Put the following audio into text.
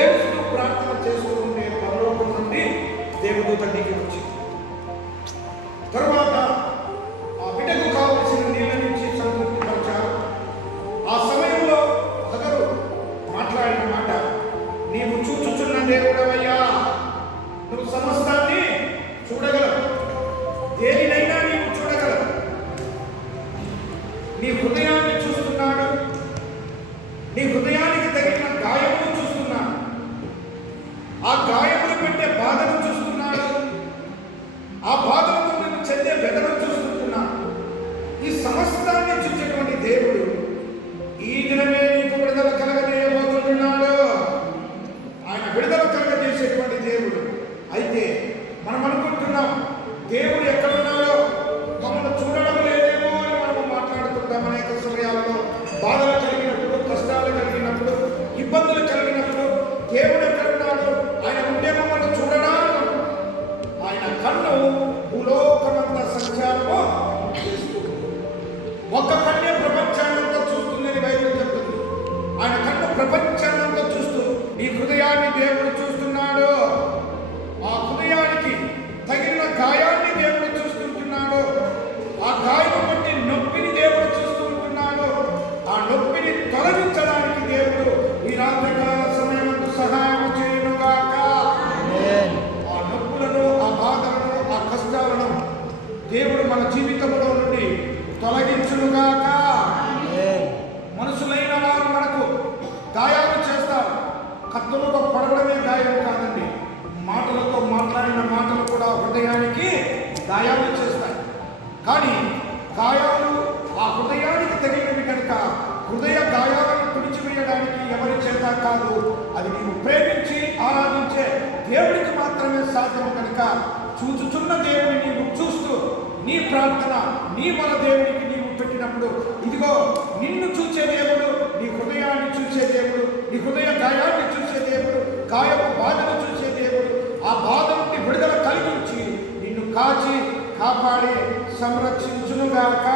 ఏడుస్తూ ప్రార్థన చేస్తూ ఉంటే పరలోకం నుండి దేవదూత నీకు వచ్చింది. తర్వాత ఆ బిడ్డకు కావలసిన నీళ్ళ నుంచి సంతృప్తిపరిచారు. ఆ సమయంలో ఒకరు మాట్లాడిన మాట నీవు చూచుచున్న దేవుడవయ్యా నువ్వు సమస్తాన్ని చూడగలవు. దేనినైనా నీవు చూడగలవు. నీ హృదయాన్ని చూస్తున్నాడు. నీ హృదయాన్ని ఆ బాధలతో నేను చెందే వెదను చూస్తున్నాడు ఈ సమస్తాన్ని చూసేటువంటి దేవుడు ఈ దినమే నీకు విడుదల కలగజేయబోతున్నాడు. ఆయన విడుదల తొలగించునుగాక. మనుషులైన వారు మనకు గాయాలు చేస్తారు. కత్తులతో పడవడమే గాయం కాదండి. మాటలతో మాట్లాడిన మాటలు కూడా హృదయానికి గాయాలు చేస్తాయి. కానీ గాయాలు ఆ హృదయానికి తగిలినవి కనుక హృదయ గాయాలను తుడిచివేయడానికి ఎవరి చేత కాదు. అది నీవు ప్రేమించి ఆరాధించే దేవుడికి మాత్రమే సాధ్యం కనుక చూచుచున్న నీ ప్రార్థన నీ మన దేవునికి నీవు పెట్టినప్పుడు ఇదిగో నిన్ను చూసే దేవుడు నీ హృదయాన్ని చూసే దేవుడు నీ హృదయ గాయాన్ని చూసే దేవుడు గాయపు బాధను చూసే దేవుడు ఆ బాధ నుండి విడుదల కలిగించి నిన్ను కాచి కాపాడి సంరక్షించునుగాక.